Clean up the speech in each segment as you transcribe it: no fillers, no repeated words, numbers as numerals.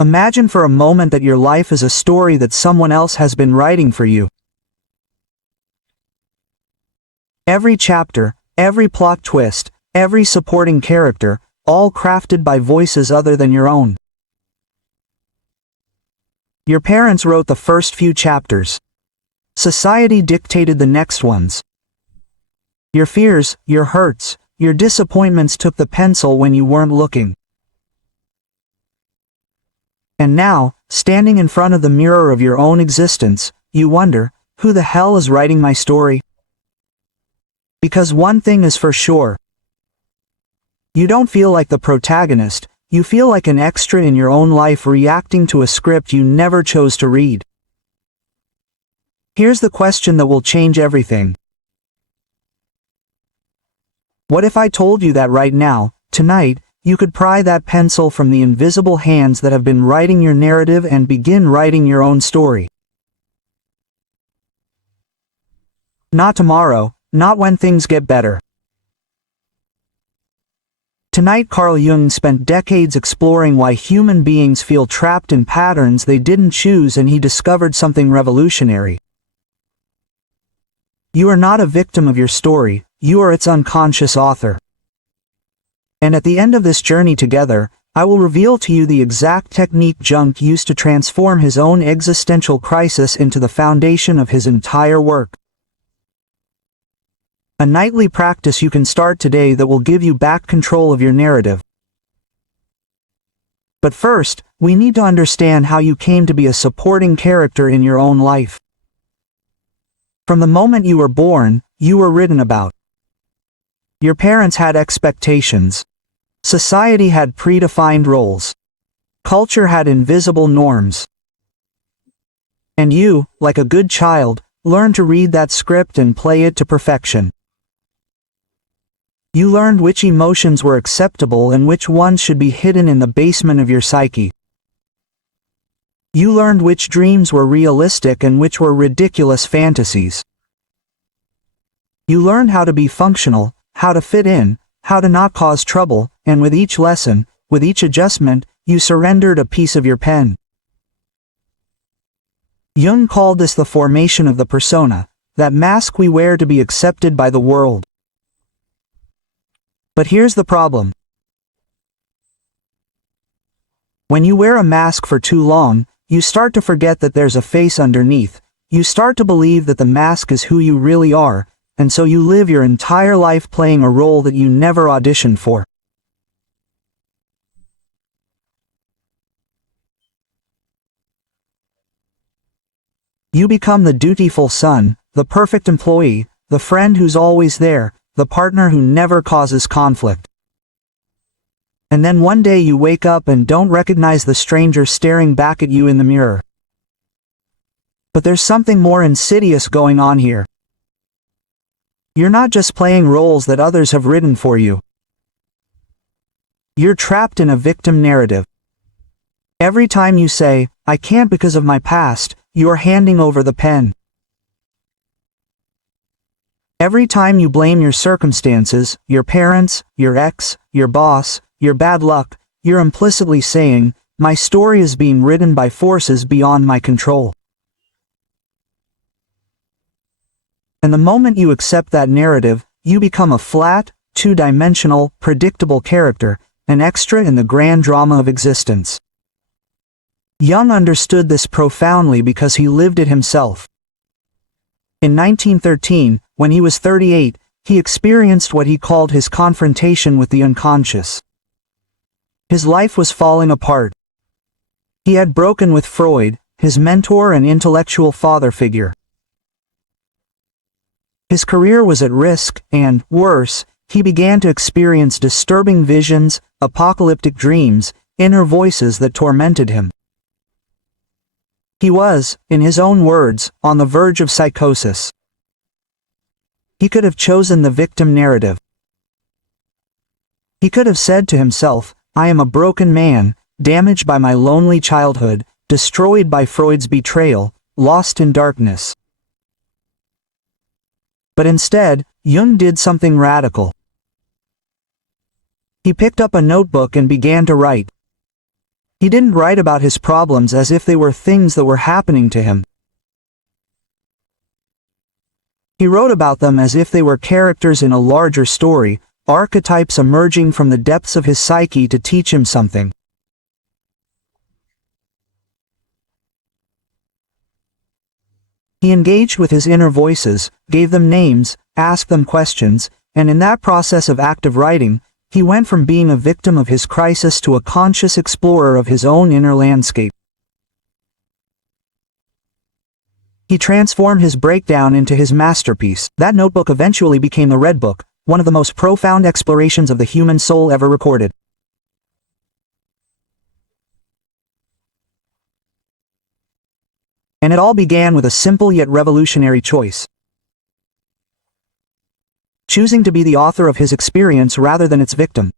Imagine for a moment that your life is a story that someone else has been writing for you. Every chapter, every plot twist, every supporting character, all crafted by voices other than your own. Your parents wrote the first few chapters. Society dictated the next ones. Your fears, your hurts, your disappointments took the pencil when you weren't looking. And now, standing in front of the mirror of your own existence, you wonder, who the hell is writing my story? Because one thing is for sure. You don't feel like the protagonist, you feel like an extra in your own life reacting to a script you never chose to read. Here's the question that will change everything. What if I told you that right now, tonight, you could pry that pencil from the invisible hands that have been writing your narrative and begin writing your own story? Not tomorrow, not when things get better. Tonight, Carl Jung spent decades exploring why human beings feel trapped in patterns they didn't choose, and he discovered something revolutionary. You are not a victim of your story, you are its unconscious author. And at the end of this journey together, I will reveal to you the exact technique Jung used to transform his own existential crisis into the foundation of his entire work. A nightly practice you can start today that will give you back control of your narrative. But first, we need to understand how you came to be a supporting character in your own life. From the moment you were born, you were written about. Your parents had expectations. Society had predefined roles. Culture had invisible norms. And you, like a good child, learned to read that script and play it to perfection. You learned which emotions were acceptable and which ones should be hidden in the basement of your psyche. You learned which dreams were realistic and which were ridiculous fantasies. You learned how to be functional, how to fit in, how to not cause trouble, and with each lesson, with each adjustment, you surrendered a piece of your pen. Jung called this the formation of the persona, that mask we wear to be accepted by the world. But here's the problem. When you wear a mask for too long, you start to forget that there's a face underneath. You start to believe that the mask is who you really are, and so you live your entire life playing a role that you never auditioned for. You become the dutiful son, the perfect employee, the friend who's always there, the partner who never causes conflict. And then one day you wake up and don't recognize the stranger staring back at you in the mirror. But there's something more insidious going on here. You're not just playing roles that others have written for you. You're trapped in a victim narrative. Every time you say, "I can't because of my past," you're handing over the pen. Every time you blame your circumstances, your parents, your ex, your boss, your bad luck, you're implicitly saying, "My story is being written by forces beyond my control." And the moment you accept that narrative, you become a flat, two-dimensional, predictable character, an extra in the grand drama of existence. Jung understood this profoundly because he lived it himself. In 1913, when he was 38, he experienced what he called his confrontation with the unconscious. His life was falling apart. He had broken with Freud, his mentor and intellectual father figure. His career was at risk, and, worse, he began to experience disturbing visions, apocalyptic dreams, inner voices that tormented him. He was, in his own words, on the verge of psychosis. He could have chosen the victim narrative. He could have said to himself, "I am a broken man, damaged by my lonely childhood, destroyed by Freud's betrayal, lost in darkness." But instead, Jung did something radical. He picked up a notebook and began to write. He didn't write about his problems as if they were things that were happening to him. He wrote about them as if they were characters in a larger story, archetypes emerging from the depths of his psyche to teach him something. He engaged with his inner voices, gave them names, asked them questions, and in that process of active writing, he went from being a victim of his crisis to a conscious explorer of his own inner landscape. He transformed his breakdown into his masterpiece. That notebook eventually became the Red Book, one of the most profound explorations of the human soul ever recorded. And it all began with a simple yet revolutionary choice. Choosing to be the author of his experience rather than its victim.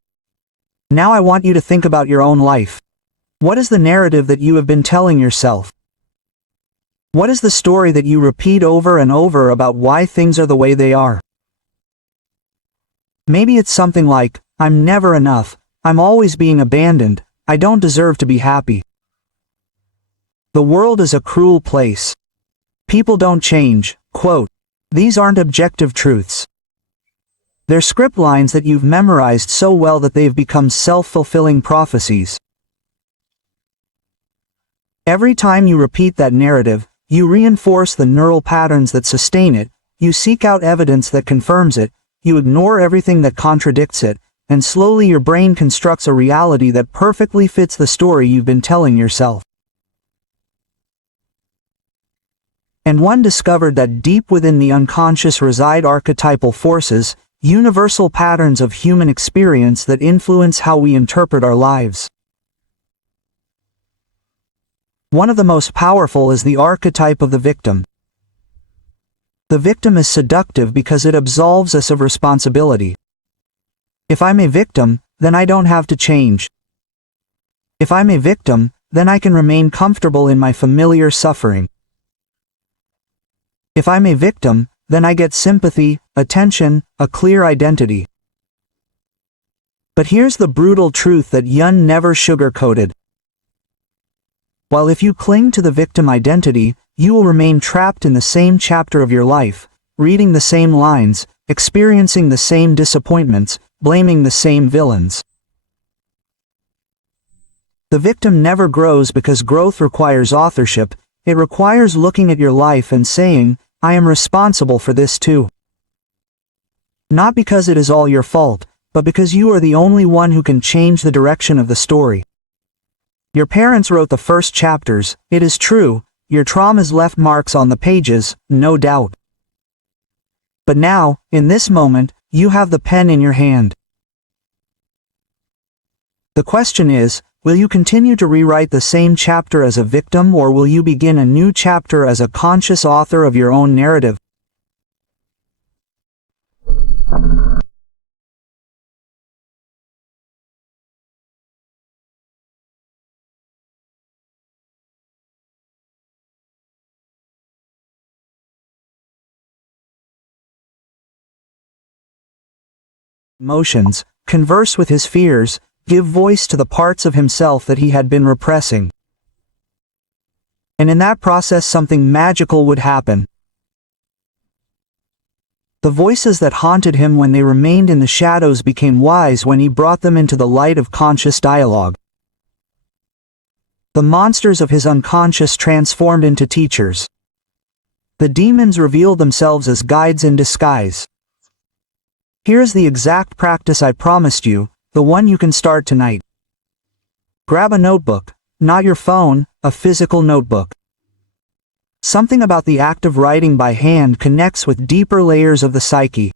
Now I want you to think about your own life. What is the narrative that you have been telling yourself? What is the story that you repeat over and over about why things are the way they are? Maybe it's something like, I'm never enough, I'm always being abandoned, I don't deserve to be happy. The world is a cruel place. People don't change. Quote, these aren't objective truths. They're script lines that you've memorized so well that they've become self-fulfilling prophecies. Every time you repeat that narrative, you reinforce the neural patterns that sustain it, you seek out evidence that confirms it, you ignore everything that contradicts it, and slowly your brain constructs a reality that perfectly fits the story you've been telling yourself. And one discovered that deep within the unconscious reside archetypal forces, universal patterns of human experience that influence how we interpret our lives. One of the most powerful is the archetype of the victim. The victim is seductive because it absolves us of responsibility. If I'm a victim, then I don't have to change. If I'm a victim, then I can remain comfortable in my familiar suffering. If I'm a victim, then I get sympathy, attention, a clear identity. But here's the brutal truth that Jung never sugarcoated. While if you cling to the victim identity, you will remain trapped in the same chapter of your life, reading the same lines, experiencing the same disappointments, blaming the same villains. The victim never grows because growth requires authorship, it requires looking at your life and saying, I am responsible for this too. Not because it is all your fault, but because you are the only one who can change the direction of the story. Your parents wrote the first chapters, it is true, your traumas left marks on the pages, no doubt. But now, in this moment, you have the pen in your hand. The question is, will you continue to rewrite the same chapter as a victim, or will you begin a new chapter as a conscious author of your own narrative? Emotions, converse with his fears, give voice to the parts of himself that he had been repressing. And in that process something magical would happen. The voices that haunted him when they remained in the shadows became wise when he brought them into the light of conscious dialogue. The monsters of his unconscious transformed into teachers. The demons revealed themselves as guides in disguise. Here's the exact practice I promised you, the one you can start tonight. Grab a notebook, not your phone, a physical notebook. Something about the act of writing by hand connects with deeper layers of the psyche.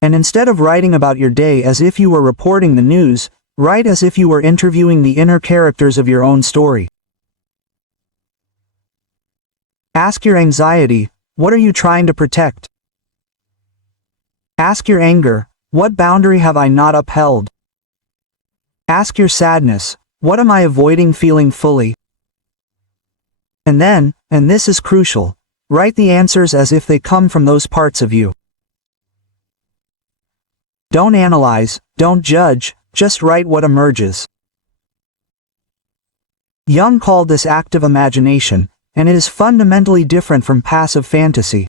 And instead of writing about your day as if you were reporting the news, write as if you were interviewing the inner characters of your own story. Ask your anxiety, what are you trying to protect? Ask your anger, what boundary have I not upheld? Ask your sadness, what am I avoiding feeling fully? And then, and this is crucial, write the answers as if they come from those parts of you. Don't analyze, don't judge, just write what emerges. Jung called this active imagination, and it is fundamentally different from passive fantasy.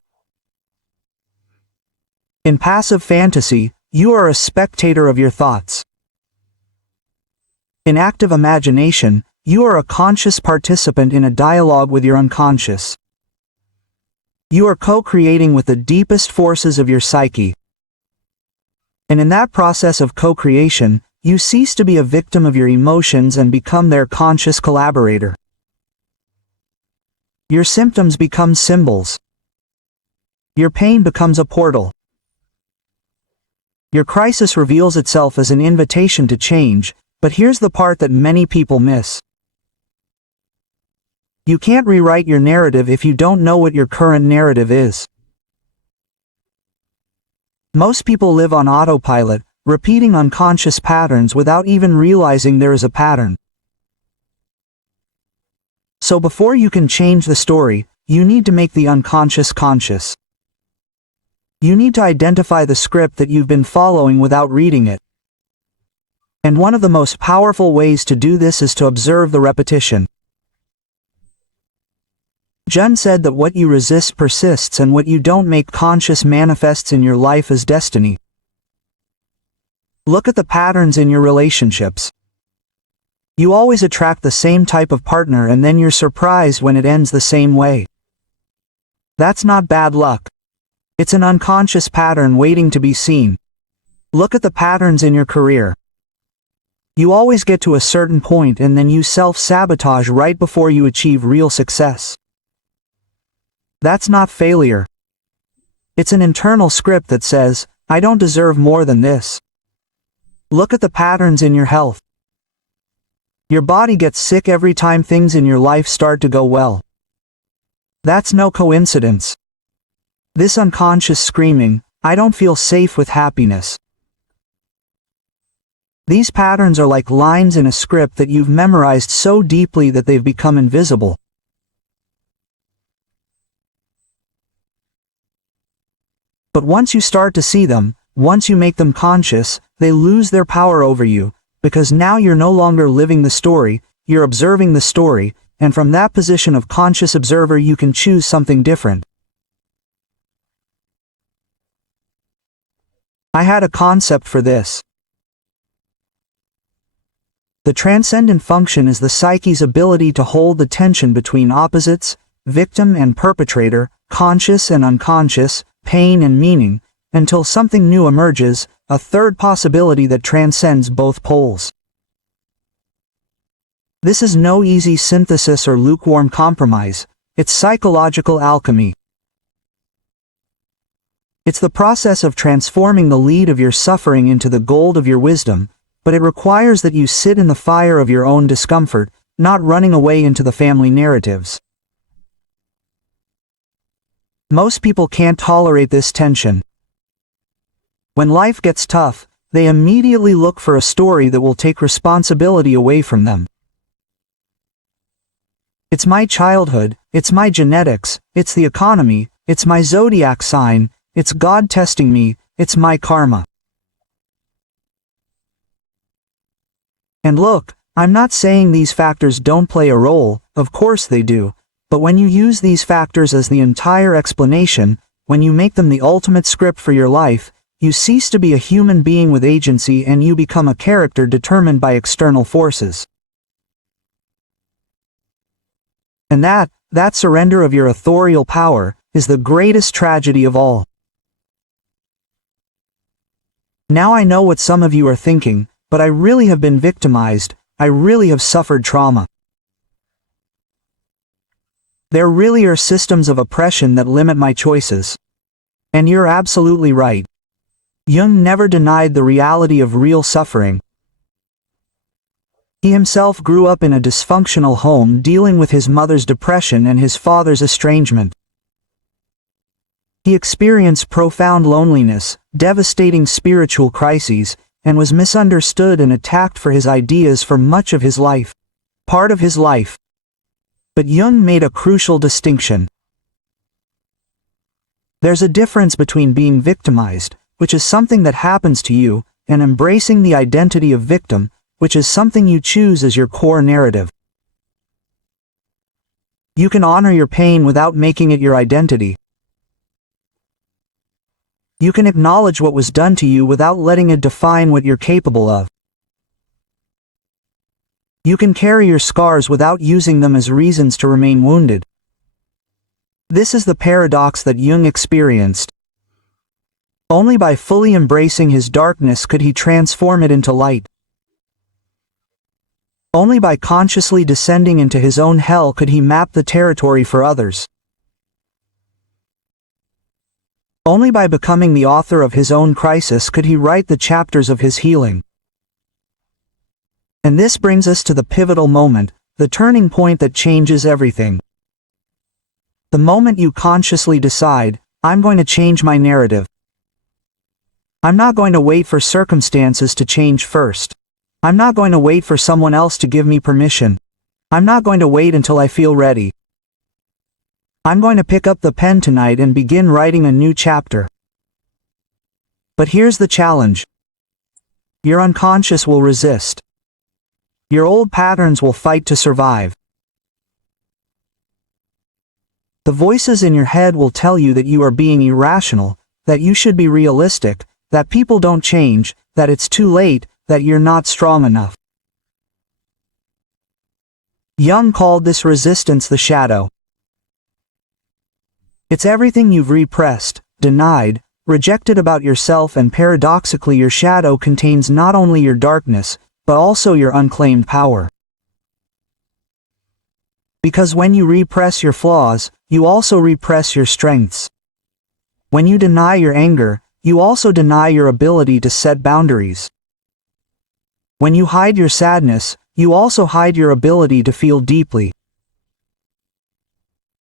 In passive fantasy, you are a spectator of your thoughts. In active imagination, you are a conscious participant in a dialogue with your unconscious. You are co-creating with the deepest forces of your psyche. And in that process of co-creation, you cease to be a victim of your emotions and become their conscious collaborator. Your symptoms become symbols. Your pain becomes a portal. Your crisis reveals itself as an invitation to change, but here's the part that many people miss. You can't rewrite your narrative if you don't know what your current narrative is. Most people live on autopilot, repeating unconscious patterns without even realizing there is a pattern. So before you can change the story, you need to make the unconscious conscious. You need to identify the script that you've been following without reading it. And one of the most powerful ways to do this is to observe the repetition. Jung said that what you resist persists and what you don't make conscious manifests in your life as destiny. Look at the patterns in your relationships. You always attract the same type of partner and then you're surprised when it ends the same way. That's not bad luck. It's an unconscious pattern waiting to be seen. Look at the patterns in your career. You always get to a certain point and then you self-sabotage right before you achieve real success. That's not failure. It's an internal script that says, I don't deserve more than this. Look at the patterns in your health. Your body gets sick every time things in your life start to go well. That's no coincidence. This unconscious screaming, I don't feel safe with happiness. These patterns are like lines in a script that you've memorized so deeply that they've become invisible. But once you start to see them, once you make them conscious, they lose their power over you, because now you're no longer living the story, you're observing the story, and from that position of conscious observer you can choose something different. I had a concept for this. The transcendent function is the psyche's ability to hold the tension between opposites, victim and perpetrator, conscious and unconscious, pain and meaning, until something new emerges, a third possibility that transcends both poles. This is no easy synthesis or lukewarm compromise, it's psychological alchemy. It's the process of transforming the lead of your suffering into the gold of your wisdom, but it requires that you sit in the fire of your own discomfort, not running away into the family narratives. Most people can't tolerate this tension. When life gets tough, they immediately look for a story that will take responsibility away from them. It's my childhood, it's my genetics, it's the economy, it's my zodiac sign, it's God testing me, it's my karma. And look, I'm not saying these factors don't play a role, of course they do, but when you use these factors as the entire explanation, when you make them the ultimate script for your life, you cease to be a human being with agency and you become a character determined by external forces. And that surrender of your authorial power, is the greatest tragedy of all. Now I know what some of you are thinking, but I really have been victimized, I really have suffered trauma. There really are systems of oppression that limit my choices. And you're absolutely right. Jung never denied the reality of real suffering. He himself grew up in a dysfunctional home dealing with his mother's depression and his father's estrangement. He experienced profound loneliness, devastating spiritual crises, and was misunderstood and attacked for his ideas for much of his life. Part of his life. But Jung made a crucial distinction. There's a difference between being victimized, which is something that happens to you, and embracing the identity of victim, which is something you choose as your core narrative. You can honor your pain without making it your identity. You can acknowledge what was done to you without letting it define what you're capable of. You can carry your scars without using them as reasons to remain wounded. This is the paradox that Jung experienced. Only by fully embracing his darkness could he transform it into light. Only by consciously descending into his own hell could he map the territory for others. Only by becoming the author of his own crisis could he write the chapters of his healing. And this brings us to the pivotal moment, the turning point that changes everything. The moment you consciously decide, I'm going to change my narrative. I'm not going to wait for circumstances to change first. I'm not going to wait for someone else to give me permission. I'm not going to wait until I feel ready. I'm going to pick up the pen tonight and begin writing a new chapter. But here's the challenge. Your unconscious will resist. Your old patterns will fight to survive. The voices in your head will tell you that you are being irrational, that you should be realistic, that people don't change, that it's too late, that you're not strong enough. Jung called this resistance the shadow. It's everything you've repressed, denied, rejected about yourself, and paradoxically your shadow contains not only your darkness, but also your unclaimed power. Because when you repress your flaws, you also repress your strengths. When you deny your anger, you also deny your ability to set boundaries. When you hide your sadness, you also hide your ability to feel deeply.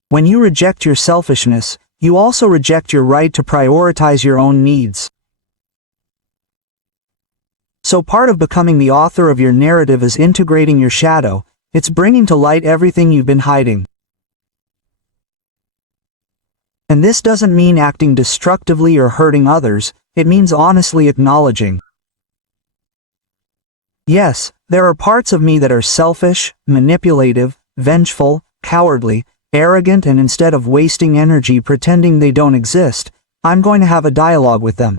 When you reject your selfishness, you also reject your right to prioritize your own needs. So part of becoming the author of your narrative is integrating your shadow. It's bringing to light everything you've been hiding. And this doesn't mean acting destructively or hurting others, it means honestly acknowledging. Yes, there are parts of me that are selfish, manipulative, vengeful, cowardly, arrogant, and instead of wasting energy pretending they don't exist, I'm going to have a dialogue with them.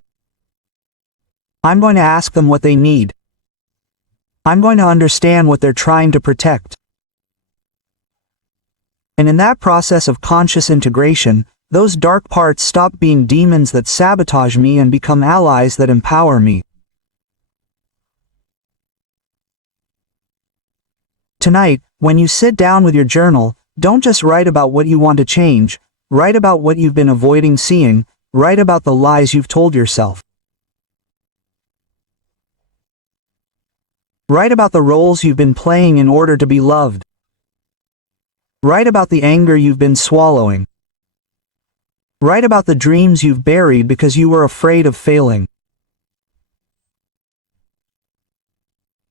I'm going to ask them what they need. I'm going to understand what they're trying to protect. And in that process of conscious integration, those dark parts stop being demons that sabotage me and become allies that empower me. Tonight, when you sit down with your journal, don't just write about what you want to change, write about what you've been avoiding seeing, write about the lies you've told yourself. Write about the roles you've been playing in order to be loved. Write about the anger you've been swallowing. Write about the dreams you've buried because you were afraid of failing.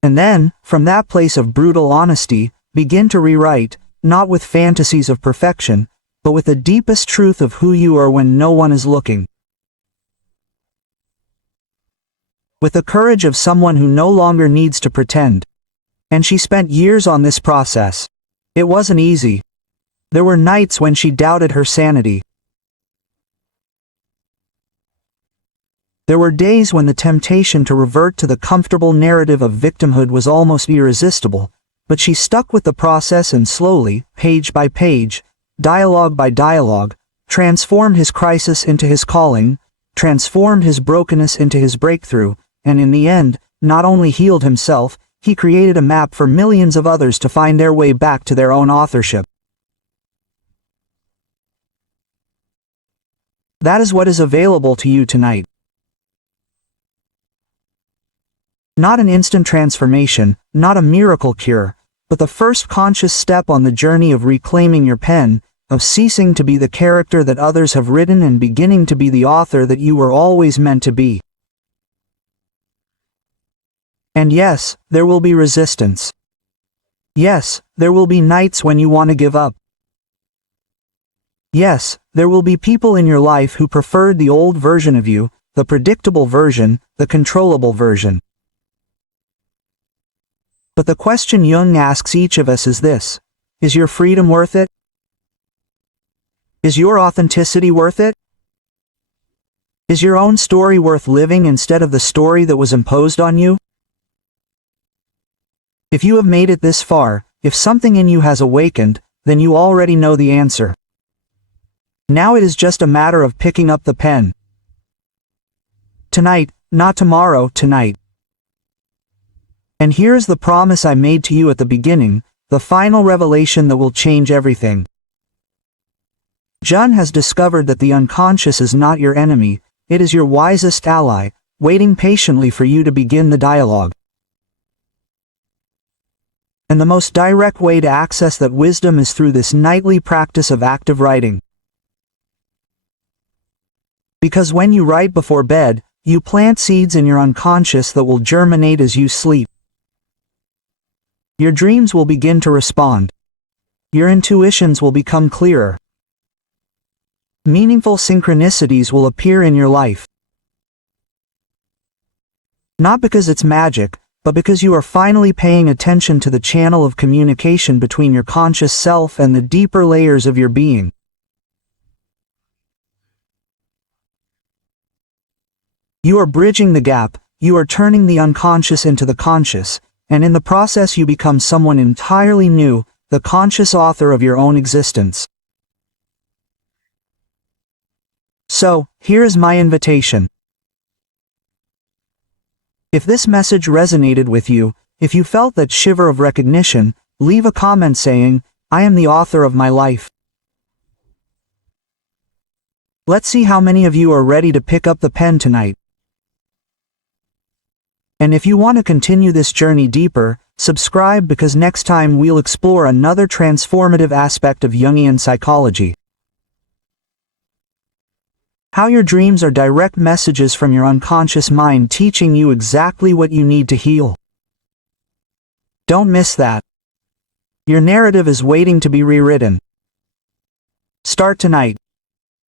And then, from that place of brutal honesty, begin to rewrite, not with fantasies of perfection, but with the deepest truth of who you are when no one is looking. With the courage of someone who no longer needs to pretend. And she spent years on this process. It wasn't easy. There were nights when she doubted her sanity. There were days when the temptation to revert to the comfortable narrative of victimhood was almost irresistible, but she stuck with the process and slowly, page by page, dialogue by dialogue, transformed his crisis into his calling, transformed his brokenness into his breakthrough, and in the end, not only healed himself, he created a map for millions of others to find their way back to their own authorship. That is what is available to you tonight. Not an instant transformation, not a miracle cure, but the first conscious step on the journey of reclaiming your pen, of ceasing to be the character that others have written and beginning to be the author that you were always meant to be. And yes, there will be resistance. Yes, there will be nights when you want to give up. Yes, there will be people in your life who preferred the old version of you, the predictable version, the controllable version. But the question Jung asks each of us is this: is your freedom worth it? Is your authenticity worth it? Is your own story worth living instead of the story that was imposed on you? If you have made it this far, if something in you has awakened, then you already know the answer. Now it is just a matter of picking up the pen. Tonight, not tomorrow, tonight. And here's the promise I made to you at the beginning, the final revelation that will change everything. Jung has discovered that the unconscious is not your enemy, it is your wisest ally, waiting patiently for you to begin the dialogue. And the most direct way to access that wisdom is through this nightly practice of active writing. Because when you write before bed, you plant seeds in your unconscious that will germinate as you sleep. Your dreams will begin to respond. Your intuitions will become clearer. Meaningful synchronicities will appear in your life. Not because it's magic, but because you are finally paying attention to the channel of communication between your conscious self and the deeper layers of your being. You are bridging the gap, you are turning the unconscious into the conscious, and in the process you become someone entirely new, the conscious author of your own existence. So, here is my invitation. If this message resonated with you, if you felt that shiver of recognition, leave a comment saying, "I am the author of my life." Let's see how many of you are ready to pick up the pen tonight. And if you want to continue this journey deeper, subscribe because next time we'll explore another transformative aspect of Jungian psychology. How your dreams are direct messages from your unconscious mind teaching you exactly what you need to heal. Don't miss that. Your narrative is waiting to be rewritten. Start tonight.